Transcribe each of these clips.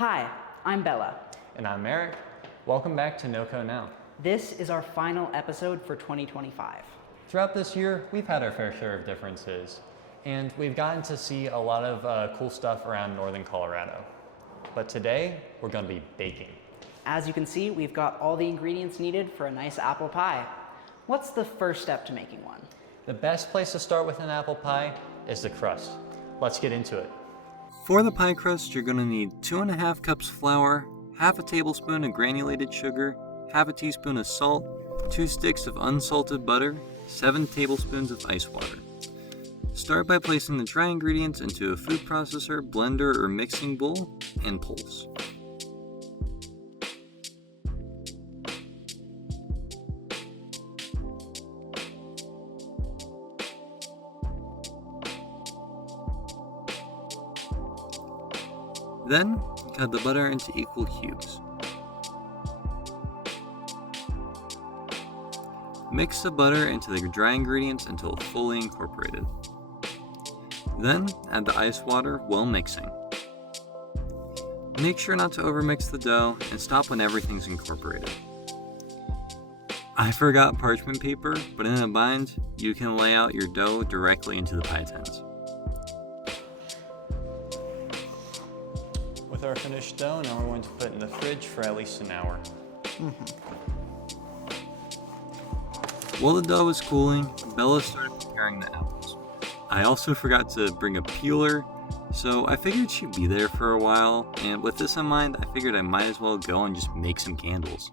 Hi, I'm Bella. And I'm Merrick. Welcome back to NoCo Now. This is our final episode for 2025. Throughout this year, we've had our fair share of differences, and we've gotten to see a lot of cool stuff around northern Colorado. But today, we're going to be baking. As you can see, we've got all the ingredients needed for a nice apple pie. What's the first step to making one? The best place to start with an apple pie is the crust. Let's get into it. For the pie crust, you're going to need 2.5 cups flour, half a tablespoon of granulated sugar, half a teaspoon of salt, 2 sticks of unsalted butter, 7 tablespoons of ice water. Start by placing the dry ingredients into a food processor, blender, or mixing bowl, and pulse. Then, cut the butter into equal cubes. Mix the butter into the dry ingredients until fully incorporated. Then, add the ice water while mixing. Make sure not to overmix the dough and stop when everything's incorporated. I forgot parchment paper, but in a bind, you can lay out your dough directly into the pie tins. While the dough was cooling, Bella started preparing the apples. I also forgot to bring a peeler, so I figured she'd be there for a while, and with this in mind, I figured I might as well go and just make some candles.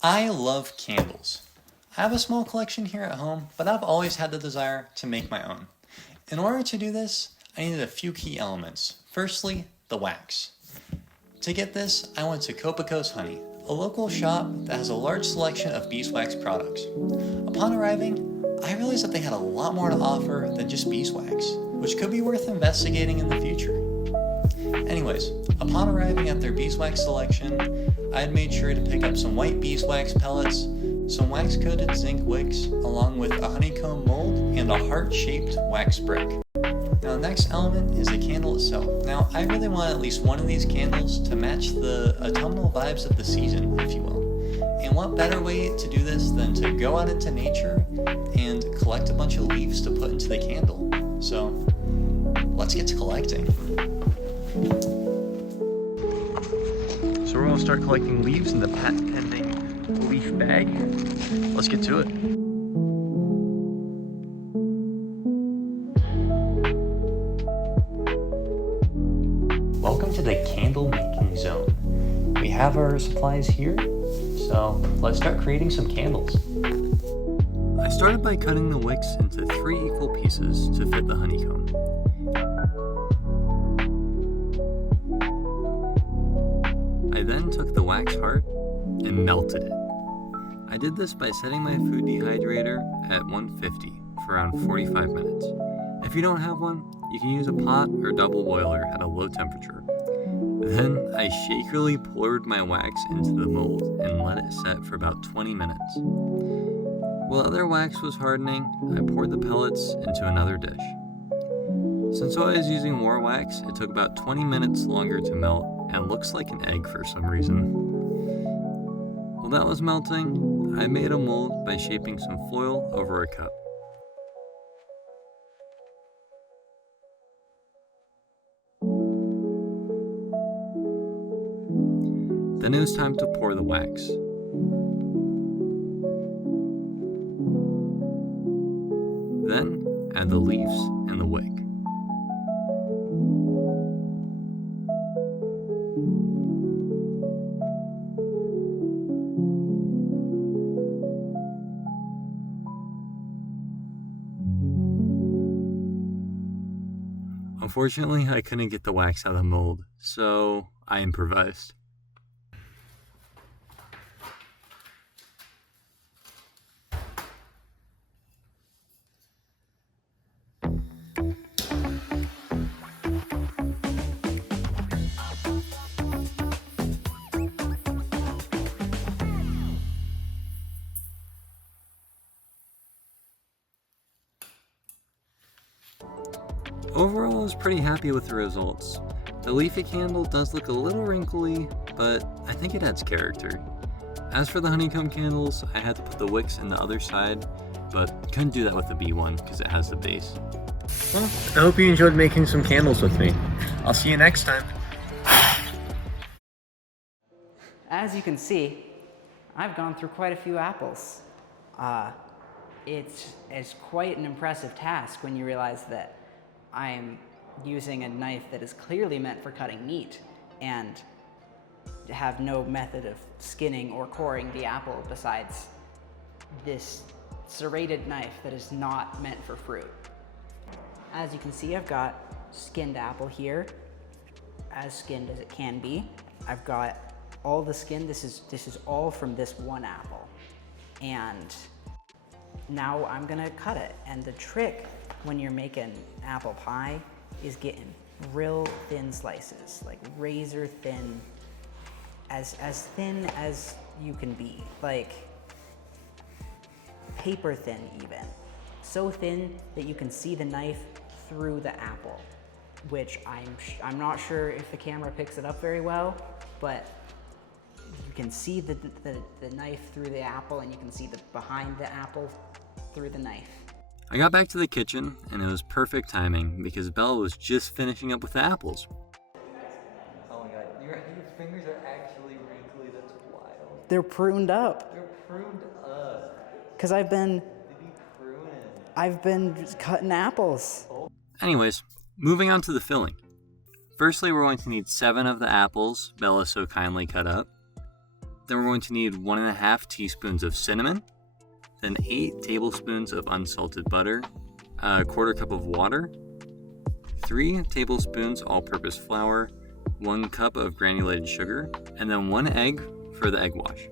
I love candles. I have a small collection here at home, but I've always had the desire to make my own. In order to do this, I needed a few key elements. Firstly, the wax. To get this, I went to Copaco's Honey, a local shop that has a large selection of beeswax products. Upon arriving, I realized that they had a lot more to offer than just beeswax, which could be worth investigating in the future. Anyways, upon arriving at their beeswax selection, I had made sure to pick up some white beeswax pellets, some wax-coated zinc wicks, along with a honeycomb mold and a heart-shaped wax brick. Now the next element is the candle itself. Now I really want at least one of these candles to match the autumnal vibes of the season, if you will. And what better way to do this than to go out into nature and collect a bunch of leaves to put into the candle. So let's get to collecting. So we're going to start collecting leaves in the patent pending leaf bag. Let's get to it. Welcome to the candle making zone. We have our supplies here, so let's start creating some candles. I started by cutting the wicks into 3 equal pieces to fit the honeycomb. I then took the wax heart and melted it. I did this by setting my food dehydrator at 150 for around 45 minutes. If you don't have one, you can use a pot or double boiler at a low temperature. Then I shakily poured my wax into the mold and let it set for about 20 minutes. While other wax was hardening, I poured the pellets into another dish. Since I was using more wax, it took about 20 minutes longer to melt and looks like an egg for some reason. While that was melting, I made a mold by shaping some foil over a cup. Then it was time to pour the wax. Then add the leaves and the wick. Unfortunately, I couldn't get the wax out of the mold, so I improvised. Overall, I was pretty happy with the results. The leafy candle does look a little wrinkly, but I think it adds character. As for the honeycomb candles, I had to put the wicks in the other side, but couldn't do that with the bee one because it has the base. Well, I hope you enjoyed making some candles with me. I'll see you next time. As you can see, I've gone through quite a few apples. It's quite an impressive task when you realize that I am using a knife that is clearly meant for cutting meat and have no method of skinning or coring the apple besides this serrated knife that is not meant for fruit. As you can see, I've got skinned apple here, as skinned as it can be. I've got all the skin. This is all from this one apple. And now I'm gonna cut it. And the trick when you're making apple pie is getting real thin slices, like razor thin, as thin as you can be, like paper thin even. So thin that you can see the knife through the apple, which I'm not sure if the camera picks it up very well, but you can see the knife through the apple, and you can see the behind the apple through the knife. I got back to the kitchen, and it was perfect timing because Bella was just finishing up with the apples. Oh my god, your fingers are actually wrinkly, that's wild. They're pruned up. They're pruned up. Because I've been cutting apples. Anyways, moving on to the filling. Firstly, we're going to need 7 of the apples Bella so kindly cut up. Then we're going to need 1.5 teaspoons of cinnamon, then 8 tablespoons of unsalted butter, a 1/4 cup of water, 3 tablespoons all-purpose flour, 1 cup of granulated sugar, and then 1 egg for the egg wash.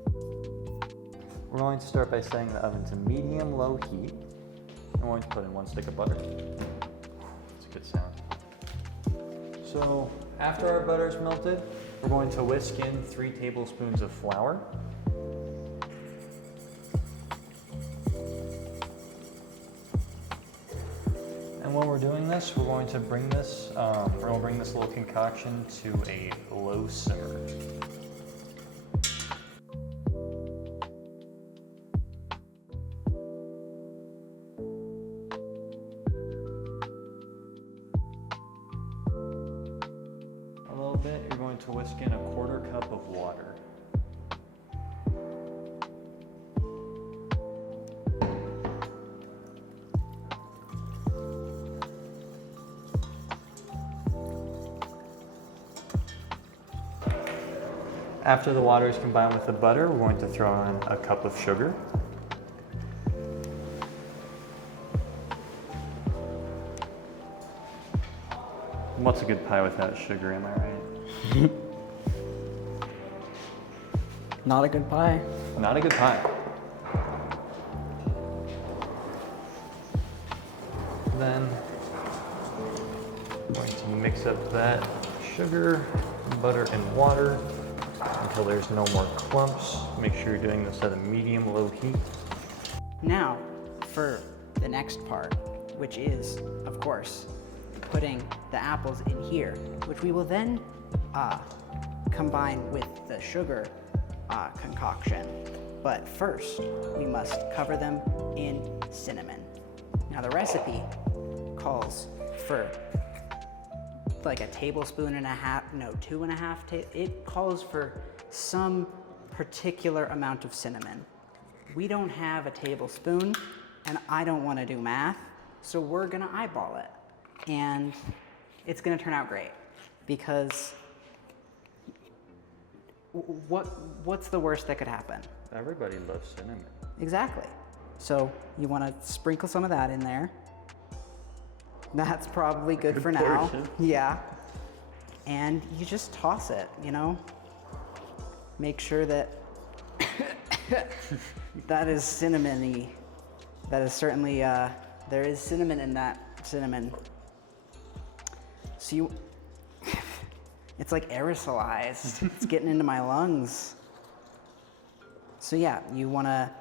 We're going to start by setting the oven to medium-low heat. I'm going to put in 1 stick of butter. That's a good sound. So, after our butter is melted, we're going to whisk in 3 tablespoons of flour. And while we're doing this, we're going to bring this little concoction to a low simmer. After the water is combined with the butter, we're going to throw in a cup of sugar. What's a good pie without sugar in it, right? Not a good pie. Not a good pie. Then, mix up that sugar, butter, and water until there's no more clumps. Make sure you're doing this at a medium-low heat. Now, for the next part, which is, of course, putting the apples in here, which we will then combine with the sugar concoction. But first, we must cover them in cinnamon. Now, the recipe calls for like a tablespoon and a half, no, 2.5, it calls for some particular amount of cinnamon. We don't have a tablespoon, and I don't want to do math, so we're gonna eyeball it. And it's gonna turn out great, because what's the worst that could happen? Everybody loves cinnamon. Exactly. So you wanna sprinkle some of that in there. That's probably good for now, yeah. And you just toss it, you know? Make sure that that is cinnamony. That is certainly, there is cinnamon in that cinnamon. So it's like aerosolized. It's getting into my lungs. So yeah, you wanna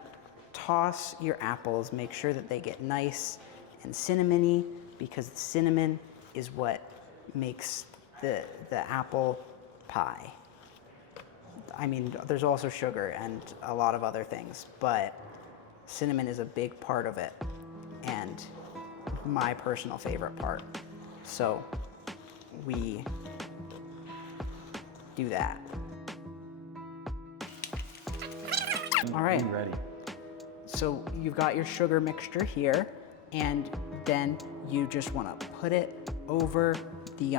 toss your apples, make sure that they get nice and cinnamony, because the cinnamon is what makes the apple pie. I mean, there's also sugar and a lot of other things, but cinnamon is a big part of it and my personal favorite part. So we do that. All right. So you've got your sugar mixture here, and then you just want to put it over the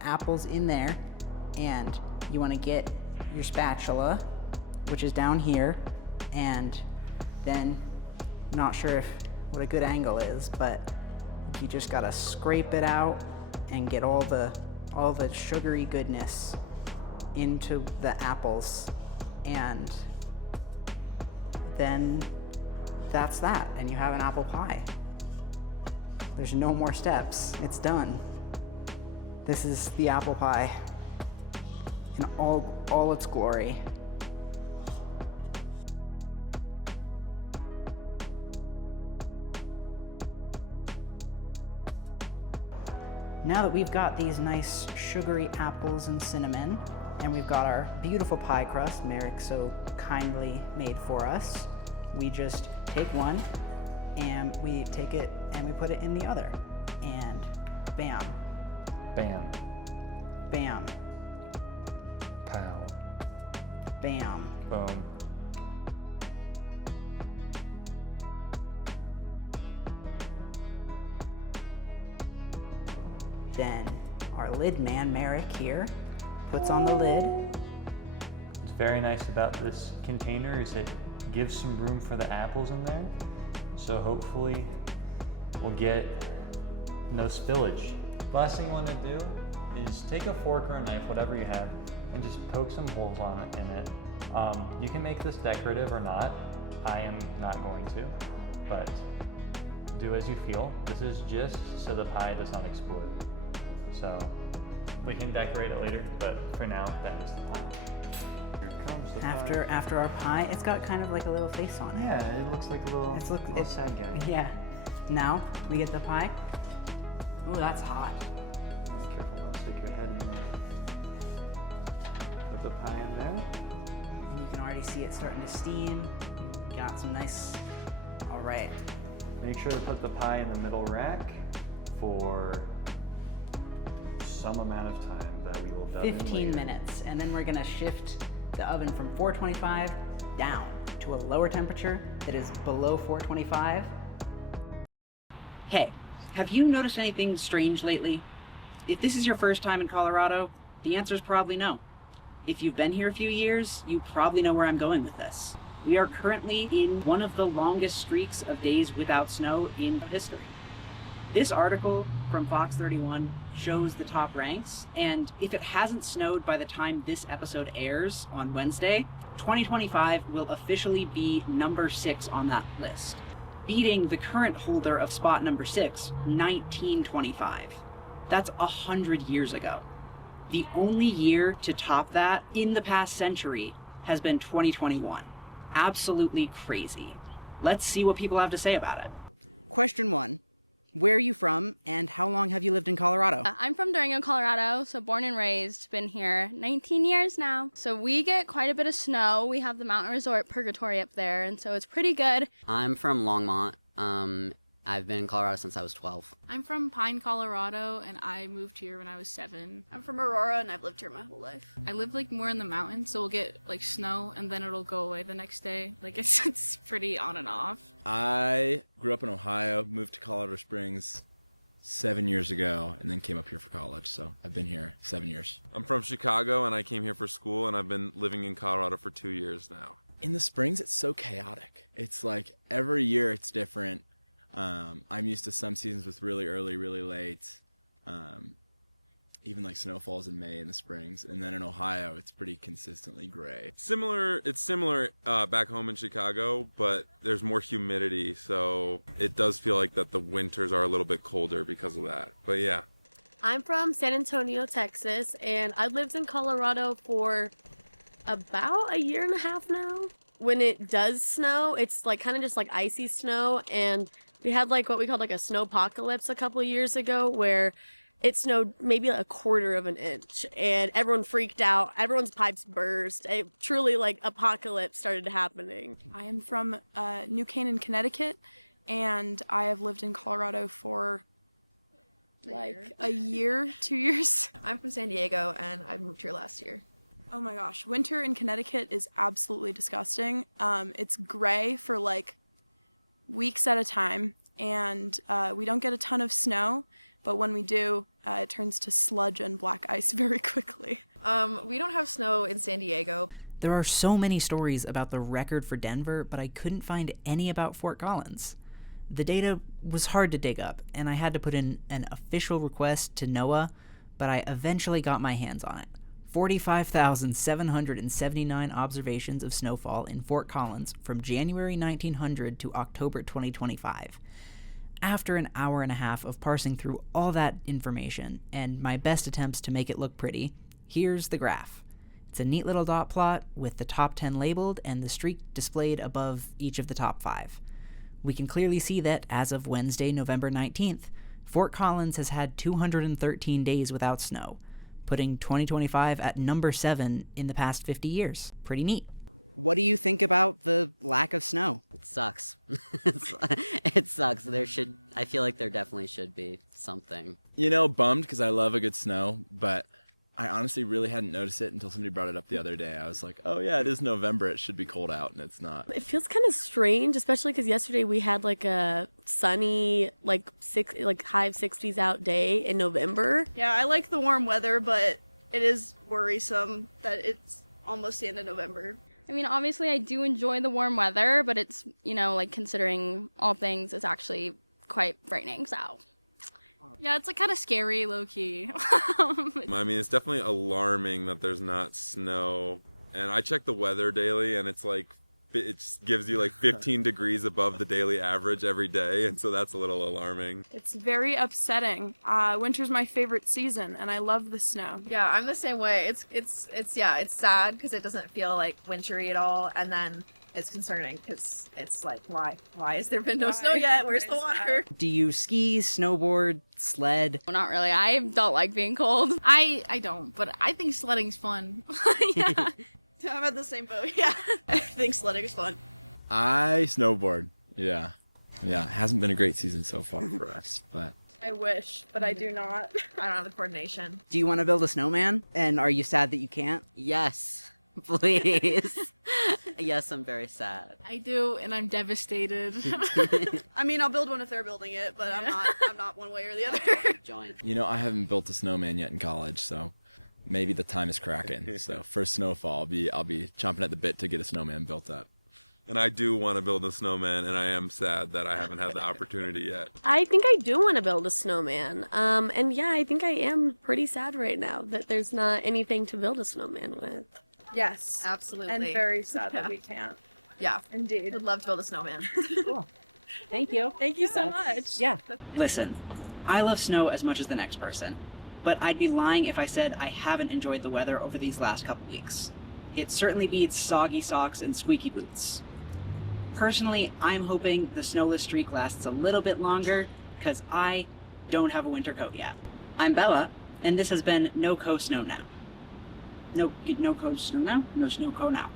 apples in there, and you want to get your spatula, which is down here, and then not sure what a good angle is, but you just gotta scrape it out and get all the sugary goodness into the apples, and then that's that, and you have an apple pie. There's no more steps. It's done. This is the apple pie in all its glory. Now that we've got these nice sugary apples and cinnamon, and we've got our beautiful pie crust Merrick so kindly made for us, we just take one and we take it and we put it in the other. And bam. Bam. Bam. Pow. Bam. Boom. Then our lid man, Merrick here, puts on the lid. What's very nice about this container is it gives some room for the apples in there. So hopefully we'll get no spillage. Last thing you want to do is take a fork or a knife, whatever you have, and just poke some holes on it in it. You can make this decorative or not. I am not going to, but do as you feel. This is just so the pie does not explode. So we can decorate it later, but for now, that is the pie. After our pie, it's got kind of like a little face on it. Yeah, it looks like a little sad guy. Yeah. Now we get the pie. Oh, that's hot. And you can already see it starting to steam. You got some nice. All right. Make sure to put the pie in the middle rack for some amount of time. That we will 15 minutes, and then we're gonna shift the oven from 425 down to a lower temperature that is below 425. Hey, have you noticed anything strange lately? If this is your first time in Colorado, the answer is probably no. If you've been here a few years, you probably know where I'm going with this. We are currently in one of the longest streaks of days without snow in history. This article from Fox 31 shows the top ranks, and if it hasn't snowed by the time this episode airs on Wednesday, 2025 will officially be number 6 on that list, beating the current holder of spot number 6, 1925. That's 100 years ago. The only year to top that in the past century has been 2021. Absolutely crazy. Let's see what people have to say about it. Question 1. Where are you from, and how long have you lived in Colorado? I'm from Durango, Colorado, so born and raised, been here 19 years now. So we get quite a bit of snow. We have the mountain resort Purgatory up there, and so it's pretty good. I'm from Longmont. I've been in Colorado since I was 12. I'm from Pine, Colorado, and I moved here when I was 7. I'm from Aurora, and I've lived here my whole life. I live more in the mountains, so we'll get snow, and then it'll go away the next day. It's pretty on and off. I grew up in Ohio, moved to Colorado Springs 7 years ago, and then came up here for college. So I've been here 7 years. I'm from Chicago, and I came here for school, and I've been living in Colorado for 2 years now. In the Springs, it's so chaotic. It's like every year it's different. I'm used to some seasons with really early, really late, even snowfalls in May in the Springs. And then in Ohio, it's pretty consistently gray. It's similar back home in Chicago, but there's more humidity, so it does feel like that the winters are a little bit colder because of that. But yeah. I'm from San Antonio, Texas, and I've lived in Colorado for about a year and a half now. When it does snow, it's kind of just icy snow, and we had what we called a snowpocalypse a couple of years ago, where it snowed maybe a quarter of an inch, and everyone freaked out. Everyone's pipes burst. It truly, like, apocalypse started happening. I am from New Canaan, Connecticut, and I have lived in Colorado for like a year, 2 years. I'm from San Diego, and I moved here last year. Oh my gosh, winter in Connecticut is absolutely disgusting. It's gray for like weeks at a time, and we don't get a ton of snow, but when we do, it turns to sludge and black ice very quickly. We don't have snow in San Diego. There are so many stories about the record for Denver, but I couldn't find any about Fort Collins. The data was hard to dig up, and I had to put in an official request to NOAA, but I eventually got my hands on it. 45,779 observations of snowfall in Fort Collins from January 1900 to October 2025. After an hour and a half of parsing through all that information and my best attempts to make it look pretty, here's the graph. It's a neat little dot plot with the top 10 labeled and the streak displayed above each of the top 5. We can clearly see that, as of Wednesday, November 19th, Fort Collins has had 213 days without snow, putting 2025 at number 7 in the past 50 years. Pretty neat. What do you think about the lack of snow? It sucks. It sucks. I feel like there definitely should be something. You know, bummed because I love a good snow, but I honestly really hadn't noticed it until somebody brought it up the other day. I was like, oh yeah, it is November. It should be cold out, and it's not. It feels kind of strange, especially because yesterday we had like a sunny, high of 60s out day in November. Yeah, I like the warm weather, but it is worrisome that it's almost the end of November. I mean, obviously I do enjoy the warm weather, but it's, considering all things, it's actually quite frightening, so. Yeah, it's like kind of scary, low-key. I mean, it's definitely alarming that there's not snow. And I check the weather daily, and it's like, it gives you like 15 degrees above the daily average every day, and so that's a little alarming. It's very upsetting. Winter's my favorite season, and I love the snow. Yeah, I'm the same way. It's sad because it doesn't feel like wintry at all, and then it's concerning because it's like, why has there been no snow yet? Where's the water? Do you ski, snowboard, sled? Well, not really. I don't like being cold. I don't, but I think sledding's fun. Yeah. I'm at the same boat, yeah. I think sledding is fun. I snowboard. Yeah. It hasn't been a great season so far for us, but I wish, but I do not. I don't have the coordination. Do you want to build a snowman? And are you sad that you can't? Yes, please. Yes, I'm very sad. I do, and I'm devastated. I mean, I'll build one if they're building it, but I'm not one way or the other. Join. you know, I haven't built a snowman yet in college, so maybe the time is cracking. So first snowfall, I'll be chomping at the bit to get a snowman built up. And I do want to build a snowman, and I am sad that I haven't had the opportunity yet. I think I do want to build a snowman. And yeah, I think I am pretty sad right now that there's not anything to build a snowman with. Yes. Absolutely. And very sad that we can't. Yeah. Indeed. Would love to build a snowman. Cool. Thank you. Thank you so much. Yeah. Listen, I love snow as much as the next person, but I'd be lying if I said I haven't enjoyed the weather over these last couple weeks. It certainly beats soggy socks and squeaky boots. Personally, I'm hoping the snowless streak lasts a little bit longer, because I don't have a winter coat yet. I'm Bella, and this has been NoCo Snow Now. NoCo Snow Now? No SnowCo Now.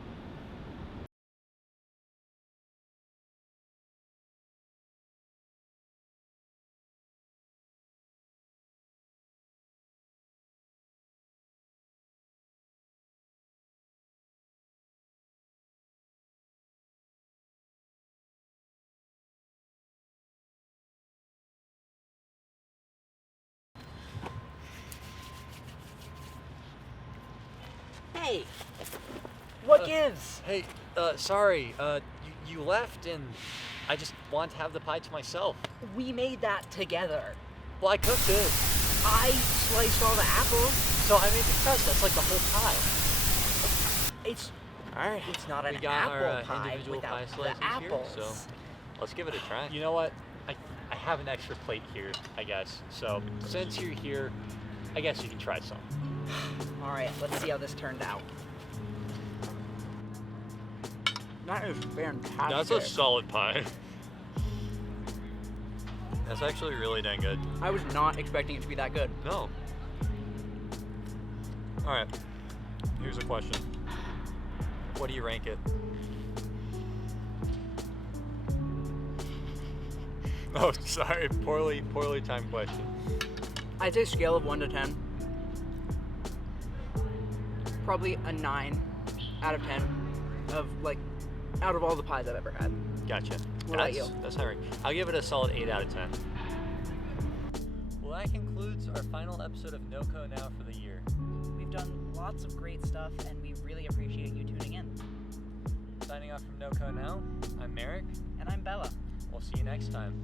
Hey, what gives? Hey, sorry, you left and I just want to have the pie to myself. We made that together. Well, I cooked this. I sliced all the apples. So I made the crust, that's like the whole pie. It's Alright, it's not an we got apple our pie individual without pie the slices apples. here, so let's give it a try. You know what? I have an extra plate here, I guess. So since you're here, I guess you can try some. All right, let's see how this turned out. That is fantastic. That's a solid pie. That's actually really dang good. I was not expecting it to be that good. No. Alright, here's a question. What do you rank it? Oh, sorry, poorly timed question. I'd say scale of 1 to 10. Probably a 9 out of 10 of like out of all the pies I've ever had. Gotcha. What about you? That's all right. I'll give it a solid 8 out of 10. Well, that concludes our final episode of NoCo Now for the year. We've done lots of great stuff, and we really appreciate you tuning in. Signing off from NoCo Now, I'm Merrick. And I'm Bella. We'll see you next time.